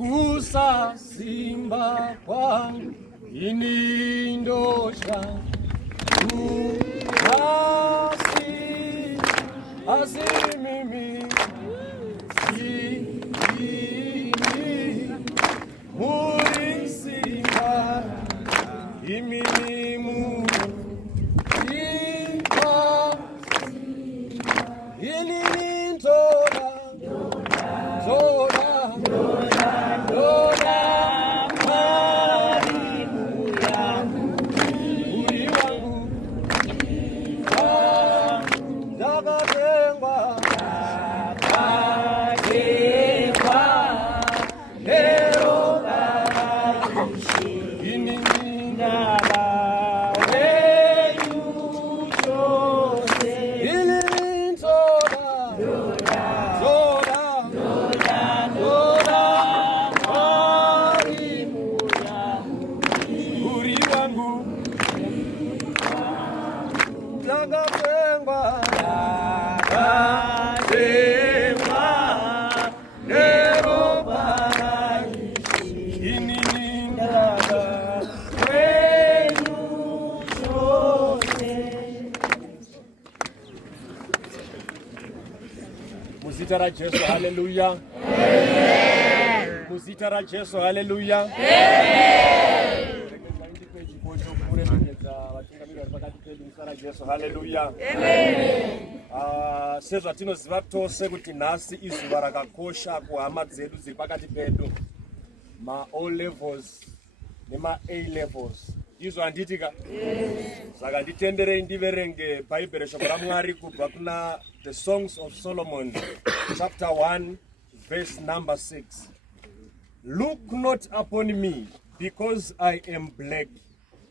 kusasimba kwangu ini ndosha asi mimi murisimba iminimu imba ilinintola tola Muzita ra Jesu, haleluya. Muzita ra Jesu, haleluya. Haleluya. Sezva tinoziva tose kuti nhasi izuva rakakosha kuhama dzedu dziri pakati pedu, ma O levels nema A levels. Izvo handitika? Saka nditenderei ndiverenge Bhaibheri shoko raMwari kubva kuna the Songs of Solomon chapter 1 verse number 6. Look not upon me because I am black,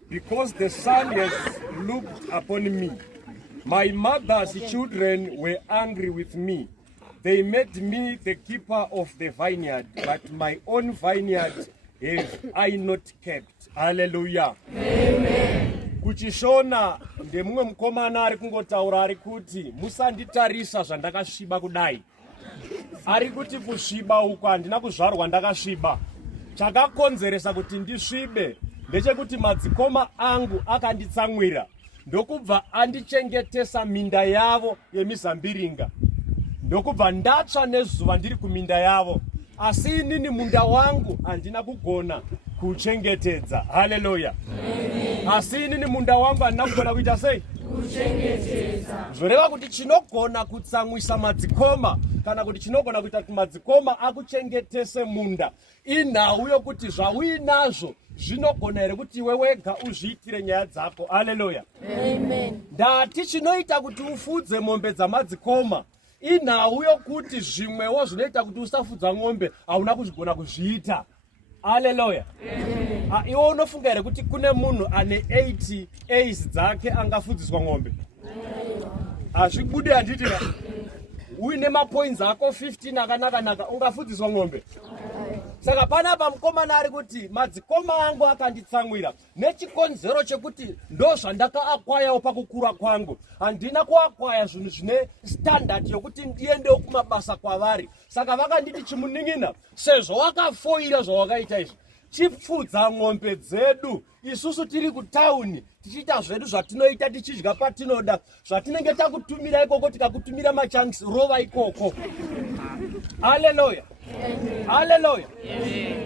because the sun has looked upon me. My mother's children were angry with me. They made me the keeper of the vineyard, but my own vineyard have I not kept. Hallelujah. Amen. Kuchishona ndemumwe mukomana ari kungotaura ari kuti musanditarisa zvandakasviba kudai. Ari kuti kusviba uku handina kuzvarwa ndakasviba. Chakakonzeresa kuti ndisvibe ndechekuti madzikoma angu akanditsamwira, ndokubva andichengetesa minda yavo yemizambiringa, ndokubva ndatsva nezuva ndiri kuminda yavo, asi inini munda wangu handina kugona kuchengetedza. Haleluya. Asi inini munda wangu handina kugona kuita sei? Kuchengetedza. Zvoreva kuti chinogona kutsamwisa madzikoma kana kuti chinogona kuita kuti madzikoma akuchengetese munda inhau yokuti zvauinazvo zvinogona here kuti iwe wega uzviitire nyaya dzako. Haleluya. Amen. Ndati chinoita kuti ufudze mombe dzamadzikoma inhau yokuti zvimwewo zvinoita kuti usafudza ng'ombe hauna kuzvigona kuzviita. Haleluya. Iwe unofunga here kuti kune munhu ane 80 A's dzake angafudziswa ng'ombe? Hazvibude handitika? Uine mapoints ako 15 akanaka ungafudziswa ng'ombe? Saka panapa mukomana ari kuti madzikoma angu akanditsamwira nechikonzero chekuti ndo zvandakaakwaya pakukura kwangu. Handina kuakwaya zvinhu zvine standard yokuti ndiendewo kumabasa kwavari. Saka vakanditi chimuning'ina, sezvo wakafoira zvawakaita izvi, chipfudza ng'ombe dzedu. Isusu tiri kutauni tichiita zvedu zvatinoita, tichidya patinoda, zvatinenge takutumira ikoko tikakutumira machanks rova ikoko. Haleluya. Haleluya.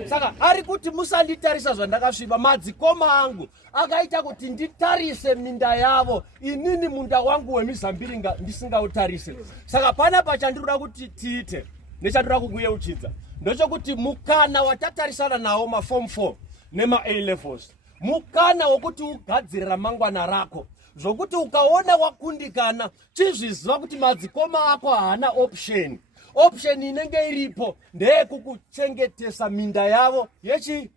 Saka ari kuti musanditarisa zvandakasviba. Madzikoma angu akaita kuti nditarise minda yavo, inini munda wangu wemizambiringa ndisingautarise. Saka panapa chandinoda kuti tiite nechandinoda kukuyeuchidza ndochokuti mukana watatarisana nawo maform 4 nema A levels, mukana wokuti ugadzire ramangwana rako, zvokuti ukaona wakundikana chizviziva kuti madzikoma ako haana option. Option inenge iripo ndeyekukuchengetesa minda yavo yechi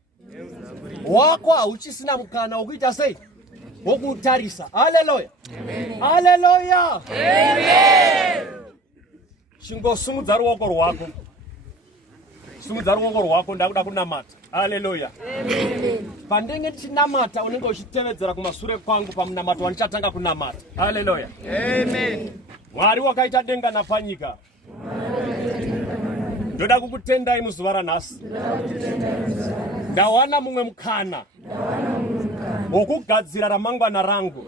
wako hauchisina mukana wokuita sei? Wokutarisa. Haleluya. Haleluya. Amen. Chingosumudza ruoko rwako. Sumudza ruoko rwako, ndakuda kunamata. Haleluya. Amen. Pandenge ndichinamata unenge uchitevedzera kumashure kwangu pamunamato wanichatanga kunamata. Haleluya. Amen. Mwari wakaita denga napanyika ndoda kukutendai muzuva ranhasi. Ndawana mumwe mukana wokugadzira ramangwana rangu.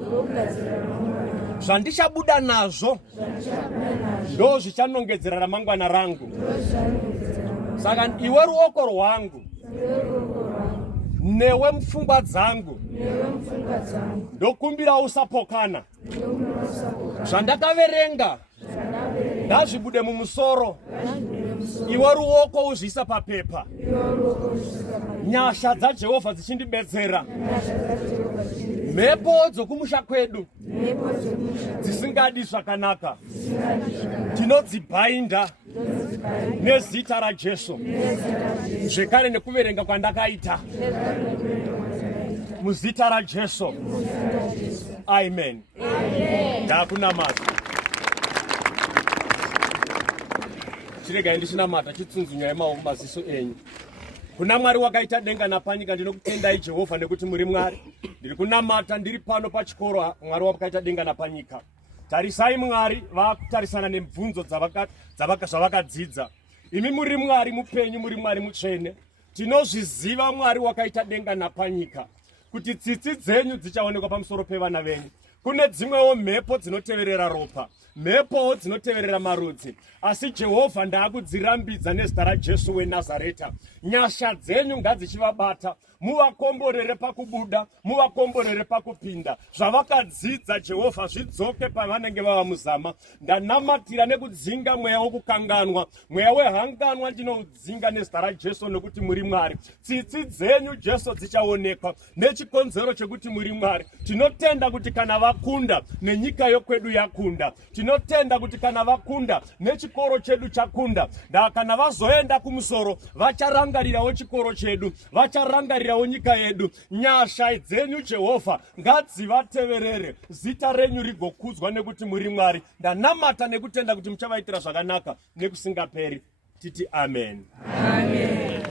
Zvandichabuda nazvo ndo zvichanongedzera ramangwana rangu. Saka iwe ruoko rwangu newe mfungwa dzangu ndokumbira usapokana. Zvandakaverenga ngazvibude mumusoro, iwe ruoko uzviisa papepa. Nyasha dzaJehovha dzichindibetsera. Mhepo dzokumusha kwedu dzisingadi zvakanaka tinodzibhainda nezita raJesu. Zvekare nekuverenga kwandakaita muzita raJesu. Amen. Ndakunamata. Chiregai ndichinamata chitsunzunya yemaoko maziso enyu. Kuna Mwari wakaita denga napanyika, ndinokutendai Jehovha nekuti muri Mwari. Ndiri kunamata ndiri pano pachikoro Mwari wakaita denga napanyika. Tarisai Mwari vakutarisana nemibvunzo zvavakadzidza. Imi muri Mwari mupenyu, muri Mwari mutsvene. Tinozviziva Mwari wakaita denga napanyika kuti tsitsi dzenyu dzichaonekwa pamusoro pevana venyu. Kune dzimwewo mhepo dzinoteverera ropa, mhepowo dzinoteverera marudzi, asi Jehovha ndaakudzirambidza nezita raJesu weNazareta. Nyasha dzenyu ngadzichivabata, muvakomborere pakubuda, muvakomborere pakupinda. Zvavakadzidza Jehovha zvidzoke pavanenge vava muzama. Ndanamatira nekudzinga mweya wokukanganwa, mweya wehanganwa ndinoudzinga nezita raJesu nokuti muri Mwari. Tsitsi dzenyu Jesu dzichaonekwa nechikonzero chekuti muri Mwari. Tinotenda kuti kana vakunda nenyika yokwedu yakunda. Tinotenda kuti kana vakunda nechikoro chedu chakunda. Kana vazoenda kumusoro vacharangarirawo chikoro chedu, vacharangarirawo nyika yedu. Nyasha dzenyu Jehovha ngadzivateverere, zita renyu rigokudzwa nekuti muri Mwari. Ndanamata nekutenda kuti muchavaitira zvakanaka nekusingaperi. Titi amen. Amen.